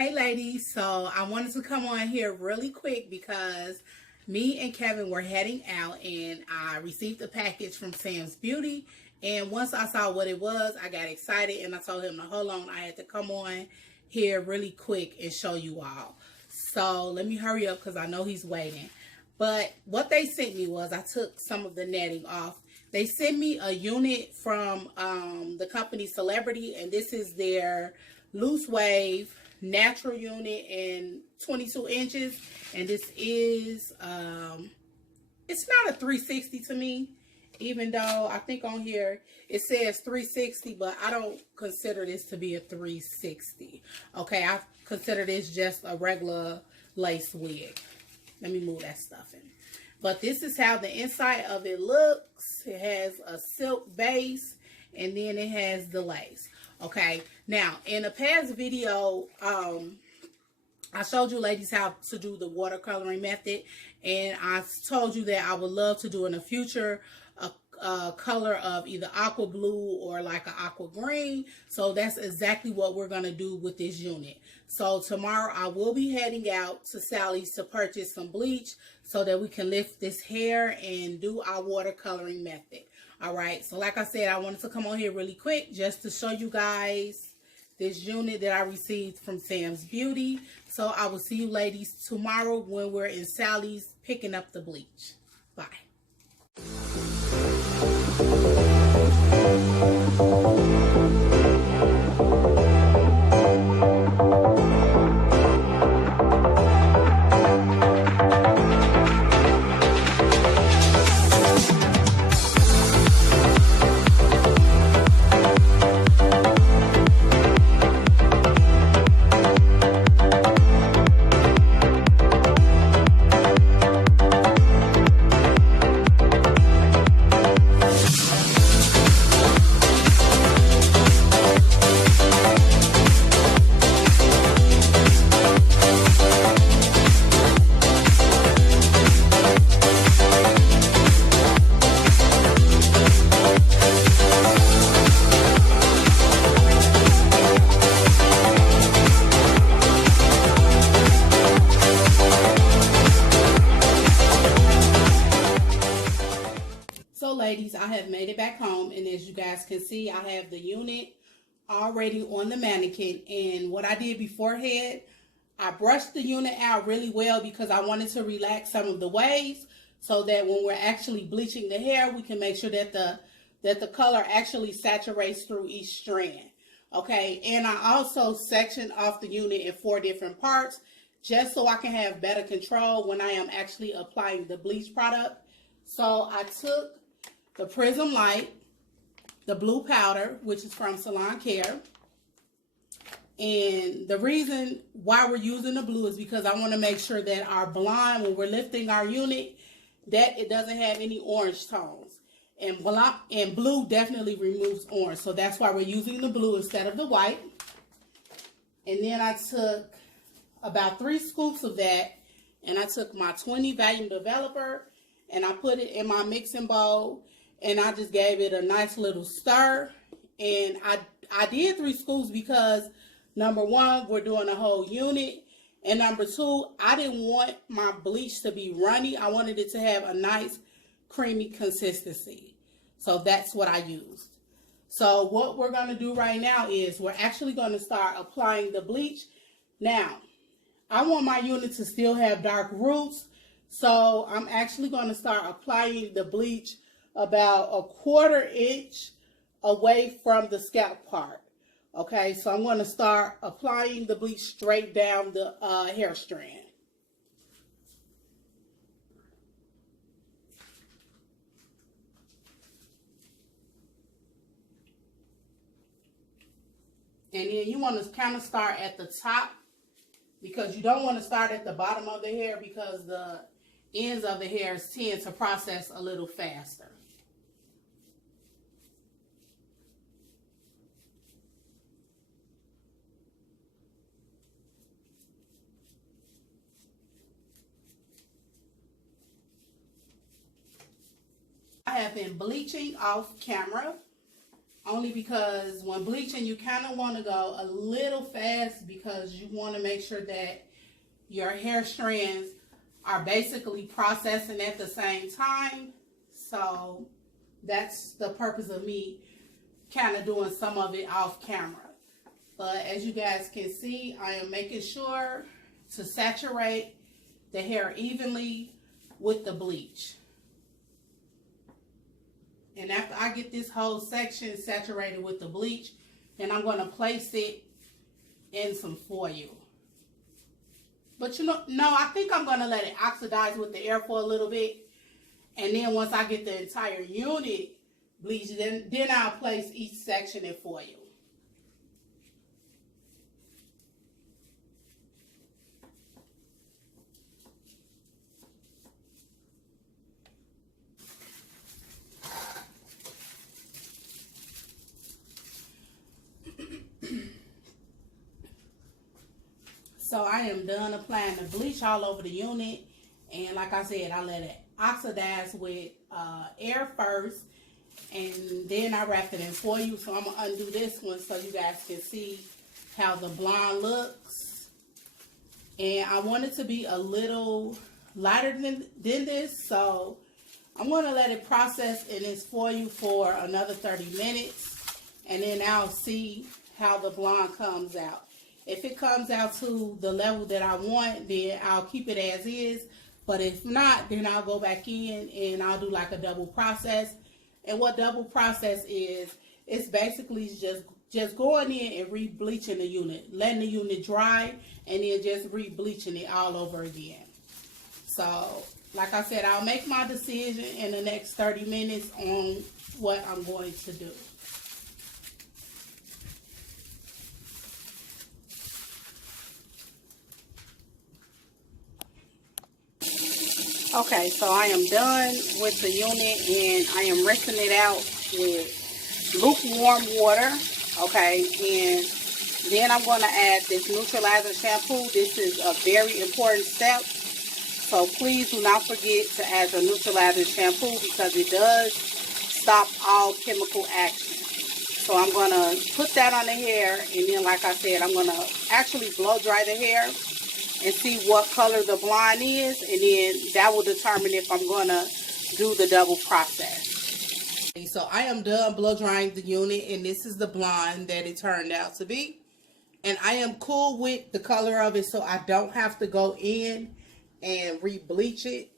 Hey ladies, so I wanted to come on here really quick because me and Kevin were heading out and I received a package from Sam's Beauty, and once I saw what it was, I got excited and I told him to hold on, I had to come on here really quick and show you all. So let me hurry up because I know he's waiting. But what they sent me was, I took some of the netting off. They sent me a unit from the company Celebrity, and this is their loose wave natural unit in 22 inches, and this is it's not a 360 to me, even though I think on here it says 360, but I don't consider this to be a 360. Okay, I consider this just a regular lace wig. Let me move that stuff in. But this is how the inside of it looks. It has a silk base, and then it has the lace. Okay, now in a past video, I showed you ladies how to do the watercoloring method, and I told you that I would love to do in the future a color of either aqua blue or like an aqua green. So that's exactly what we're going to do with this unit. So tomorrow I will be heading out to Sally's to purchase some bleach so that we can lift this hair and do our watercoloring method. All right, so like I said, I wanted to come on here really quick just to show you guys this unit that I received from Sam's Beauty. So I will see you ladies tomorrow when we're in Sally's picking up the bleach. Bye. Ladies, I have made it back home, and as you guys can see, I have the unit already on the mannequin. And what I did beforehand, I brushed the unit out really well because I wanted to relax some of the waves so that when we're actually bleaching the hair, we can make sure that the color actually saturates through each strand. Okay, and I also sectioned off the unit in 4 different parts just so I can have better control when I am actually applying the bleach product. So I took the Prism Light, the blue powder, which is from Salon Care. And the reason why we're using the blue is because I want to make sure that our blonde, when we're lifting our unit, that it doesn't have any orange tones. And blue definitely removes orange. So that's why we're using the blue instead of the white. And then I took about 3 scoops of that, and I took my 20 volume developer, and I put it in my mixing bowl. And I just gave it a nice little stir. And I did 3 scoops because, number 1, we're doing a whole unit. And number 2, I didn't want my bleach to be runny. I wanted it to have a nice creamy consistency. So that's what I used. So what we're going to do right now is we're actually going to start applying the bleach. Now, I want my unit to still have dark roots. So I'm actually going to start applying the bleach about a 1/4 inch away from the scalp part. Okay, so I'm going to start applying the bleach straight down the hair strand. And then you want to kind of start at the top because you don't want to start at the bottom of the hair because the ends of the hairs tend to process a little faster. I have been bleaching off camera only because when bleaching, you kind of want to go a little fast because you want to make sure that your hair strands are basically processing at the same time. So that's the purpose of me kind of doing some of it off camera. But as you guys can see, I am making sure to saturate the hair evenly with the bleach. And after I get this whole section saturated with the bleach, then I'm going to place it in some foil. But no, I think I'm going to let it oxidize with the air for a little bit. And then once I get the entire unit bleached, then I'll place each section in foil. So I am done applying the bleach all over the unit, and like I said, I let it oxidize with air first, and then I wrapped it in foil. So I'm gonna undo this one so you guys can see how the blonde looks. And I want it to be a little lighter than this, so I'm gonna let it process in this foil for another 30 minutes, and then I'll see how the blonde comes out. If it comes out to the level that I want, then I'll keep it as is. But if not, then I'll go back in and I'll do like a double process. And what double process is, it's basically just going in and re-bleaching the unit, letting the unit dry, and then just re-bleaching it all over again. So, like I said, I'll make my decision in the next 30 minutes on what I'm going to do. Okay, so I am done with the unit, and I am rinsing it out with lukewarm water. Okay, and then I'm going to add this neutralizing shampoo. This is a very important step, so please do not forget to add the neutralizing shampoo because it does stop all chemical action. So I'm going to put that on the hair, and then like I said, I'm going to actually blow dry the hair and see what color the blonde is, and then that will determine if I'm going to do the double process. So I am done blow drying the unit, and this is the blonde that it turned out to be. And I am cool with the color of it, so I don't have to go in and re-bleach it.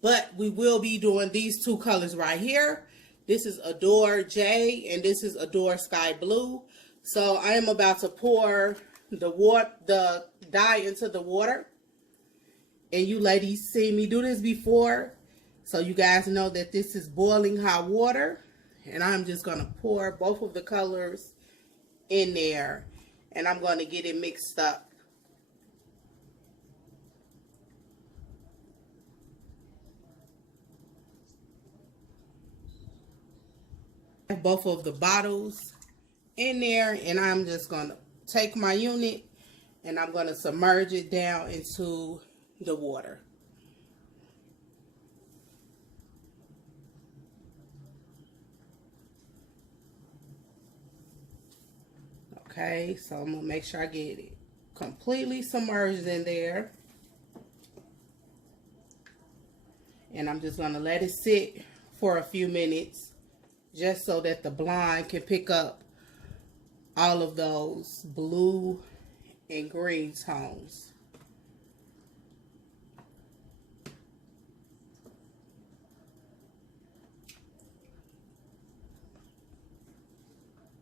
But we will be doing these two colors right here. This is Adore J, and this is Adore Sky Blue. So I am about to pour the dye into the water, and you ladies seen me do this before, so you guys know that this is boiling hot water, and I'm just going to pour both of the colors in there, and I'm going to get it mixed up. Both of the bottles in there, and I'm just going to take my unit and I'm going to submerge it down into the water. Okay, so I'm going to make sure I get it completely submerged in there. And I'm just going to let it sit for a few minutes just so that the blonde can pick up all of those blue and green tones.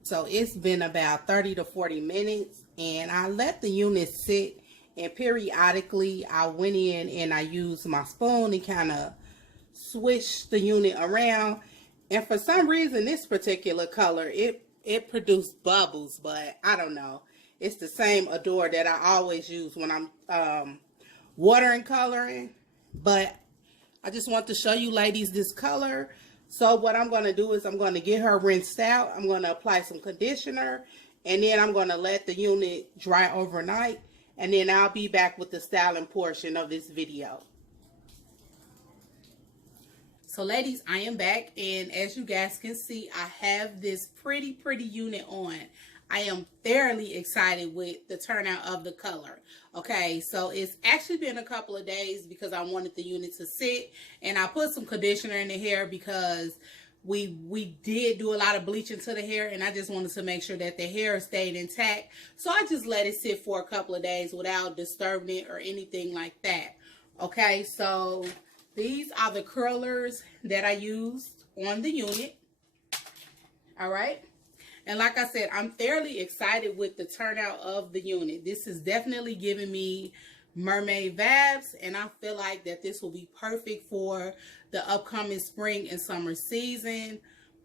So it's been about 30 to 40 minutes, and I let the unit sit, and periodically I went in and I used my spoon and kind of swished the unit around. And for some reason, this particular color, it produced bubbles, but I don't know. It's the same Adore that I always use when I'm watering coloring. But I just want to show you ladies this color. So what I'm going to do is I'm going to get her rinsed out. I'm going to apply some conditioner, and then I'm going to let the unit dry overnight, and then I'll be back with the styling portion of this video. So ladies, I am back, and as you guys can see, I have this pretty unit on. I am thoroughly excited with the turnout of the color. Okay, so it's actually been a couple of days because I wanted the unit to sit, and I put some conditioner in the hair because we did do a lot of bleaching to the hair, and I just wanted to make sure that the hair stayed intact. So I just let it sit for a couple of days without disturbing it or anything like that. Okay, so these are the curlers that I used on the unit. All right. And like I said, I'm fairly excited with the turnout of the unit. This is definitely giving me mermaid vibes, and I feel like that this will be perfect for the upcoming spring and summer season.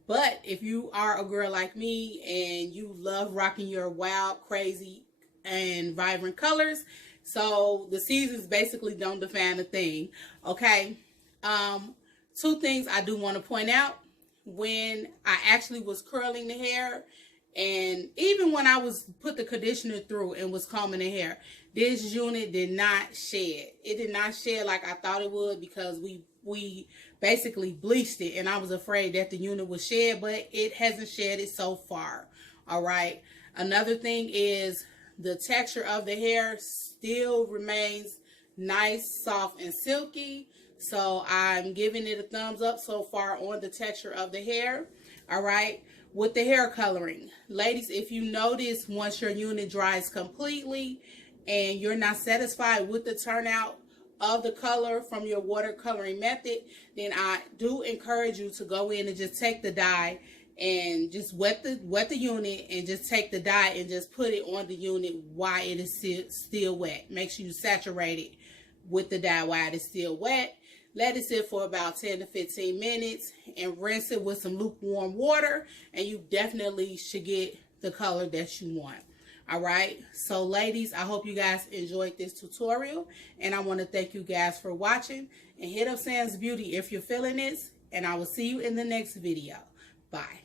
But if you are a girl like me and you love rocking your wild, crazy, and vibrant colors, so the seasons basically don't define a thing. Okay. Two things I do want to point out. When I actually was curling the hair, and even when I was put the conditioner through and was combing the hair, this unit did not shed. It did not shed like I thought it would, because we basically bleached it, and I was afraid that the unit would shed, but it hasn't shedded so far. All right. Another thing is the texture of the hair still remains nice, soft, and silky. So I'm giving it a thumbs up so far on the texture of the hair. All right. With the hair coloring, ladies, if you notice, once your unit dries completely and you're not satisfied with the turnout of the color from your watercoloring method, then I do encourage you to go in and just take the dye and just wet the unit, and just take the dye and just put it on the unit while it is still wet. Make sure you saturate it with the dye while it is still wet. Let it sit for about 10 to 15 minutes and rinse it with some lukewarm water, and you definitely should get the color that you want. All right. So ladies, I hope you guys enjoyed this tutorial, and I want to thank you guys for watching, and hit up Sam's Beauty if you're feeling this, and I will see you in the next video. Bye.